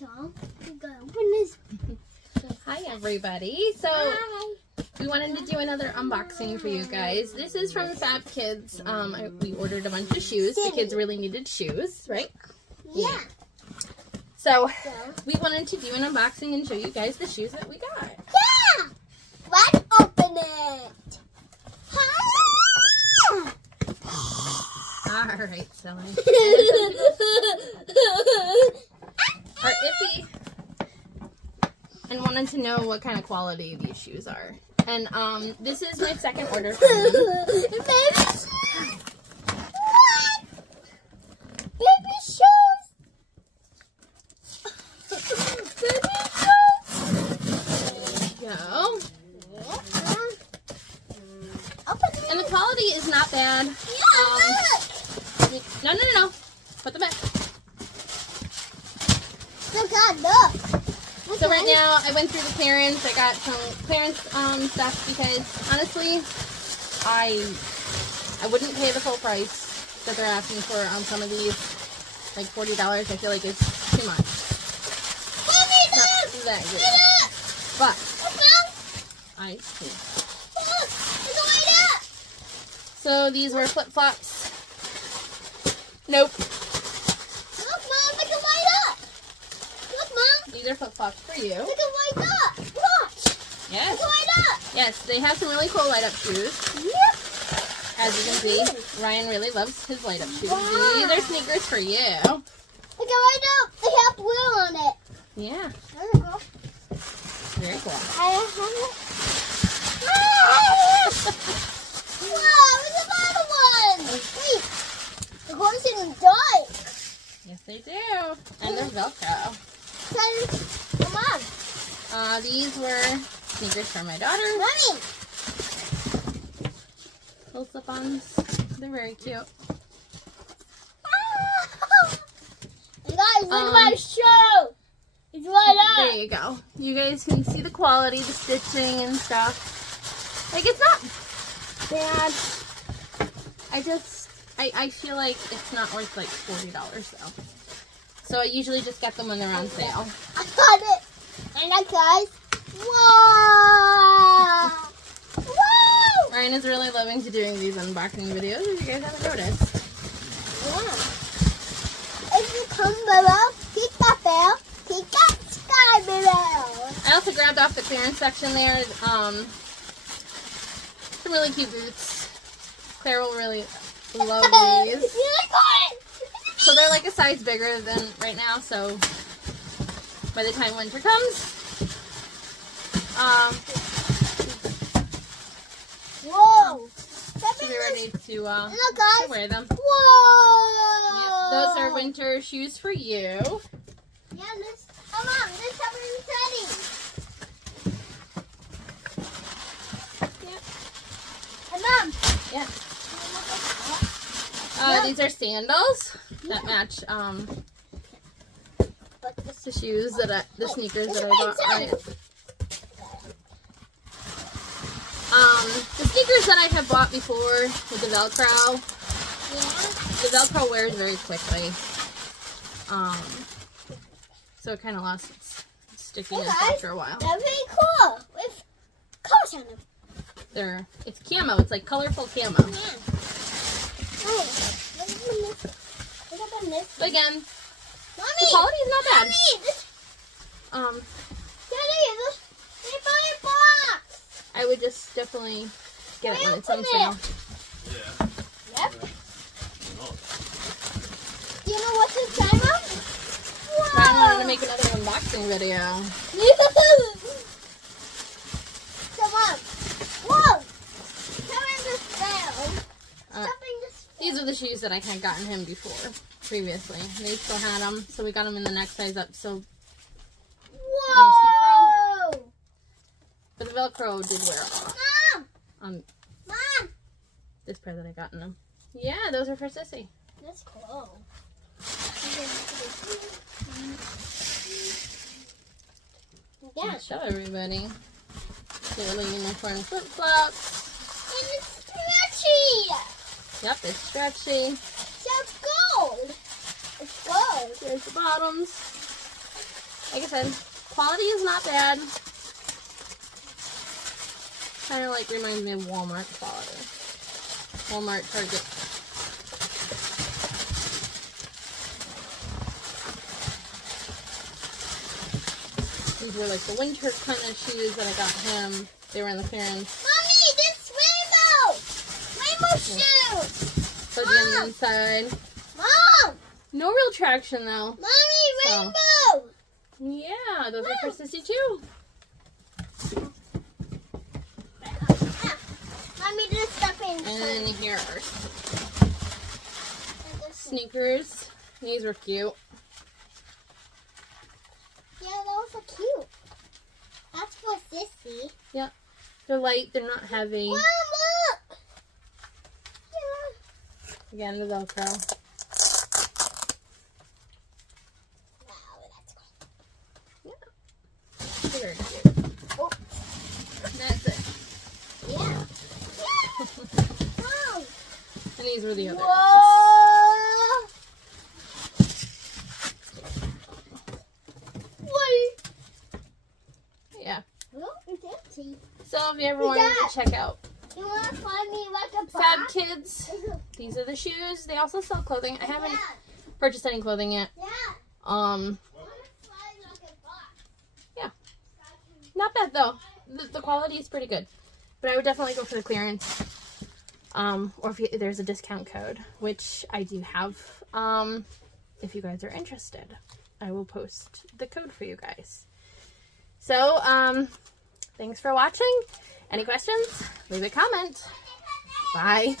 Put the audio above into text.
So we gotta open this. Hi everybody. So Hi. we wanted to do another unboxing for you guys. This is from FabKids. We ordered a bunch of shoes. The kids really needed shoes, right? Yeah. So we wanted to do an unboxing and show you guys the shoes that we got. Yeah. Let's open it. All right, so are iffy and wanted to know what kind of quality these shoes are. And this is my second order from them. Baby shoes. What? Baby shoes. Baby shoes. There you go. And the quality is not bad. No. Put them back. Oh God, look. So right now, I went through the clearance. I got some clearance stuff because honestly, I wouldn't pay the full price that they're asking for on some of these. Like $40. I feel like it's too much. Not that good. But I see. So these were flip flops. Nope. Look, Mom, they can light up. Look, Mom. These are flip flops for you. They can light up. Watch. Yes. They can light up. Yes, they have some really cool light up shoes. Yep. As you can see, Ryan really loves his light up shoes. Wow. These are sneakers for you. They can light up. They have blue on it. Yeah. There we go. Very cool. Wow, there's another one. Wait. The horse didn't die. Yes, they do. And they're Velcro. Come on. These were sneakers for my daughter. Mommy. Little slip-ons. They're very cute. You guys, look at my shoe. It's right up. There you go. You guys can see the quality, the stitching and stuff. Like, it's not bad. I feel like it's not worth like $40 though. So I usually just get them when they're on sale. I got it. And that guys. Whoa! Whoa! Ryan is really loving to doing these unboxing videos, if you guys haven't noticed. Yeah. If you come below, hit that bell, hit that sky below. I also grabbed off the clearance section there. Some really cute boots. Claire will really love these. So they're like a size bigger than right now, so by the time winter comes, Whoa! she'll be ready to Look, guys. wear them. Whoa! Yep, those are winter shoes for you. Yeah, this. Oh, Mom, this something's ready. Yep. Hey, Mom. Yeah. Yeah. These are sandals that match the shoes that the sneakers that I bought. Right? The sneakers that I have bought before with the Velcro. Yeah. The Velcro wears very quickly. So it kind of lost its stickiness after a while. They're very cool. With colors on them. It's camo. It's like colorful camo. Yeah. Oh, look at this. But again, Mommy, the quality is not bad. Mommy, this, Daddy, they buy a box. I would just definitely get it when it's on sale. Yeah. Yep. Do you know what's inside of? I wanted to make another unboxing video. Come on. Whoa. Come in this down. These are the shoes that I had gotten him before, previously. They still had them, so we got them in the next size up. So, Whoa. but the Velcro did wear off Mom. on Mom. this pair that I got in them. Yeah, those are for Sissy. That's cool. Yeah. Show everybody. Little unicorn flip flops. And it's stretchy. Yep, it's stretchy. So it's gold. It's gold. There's the bottoms. like I said, quality is not bad. Kind of like reminds me of Walmart quality. Walmart, Target. These were like the winter kind of shoes that I got him. They were in the clearance. Mommy, this rainbow! Rainbow shoes! Put it on the inside. Mom! No real traction though. Mommy, So. rainbow! Yeah, those are for Sissy too. Mommy, just step in. And then here are sneakers. These were cute. Yeah, those are cute. That's for Sissy. Yep. They're light, they're not heavy. Mom, look! Yeah. Again, the Velcro. Wow, that's cool. Very cute. Oh, That's it. yeah. Wow. And these were the other ones. Whoa! Wait. Yeah. Look, it's empty. So if you ever wanted to check out You want to find me like a box? FabKids, these are the shoes. They also sell clothing. I haven't Yeah. purchased any clothing yet. Yeah. Um, I want to find like a box. Yeah. Not bad though. The quality is pretty good. But I would definitely go for the clearance. Or if there's a discount code, which I do have. If you guys are interested, I will post the code for you guys. So, thanks for watching. Any questions? Leave a comment. Bye.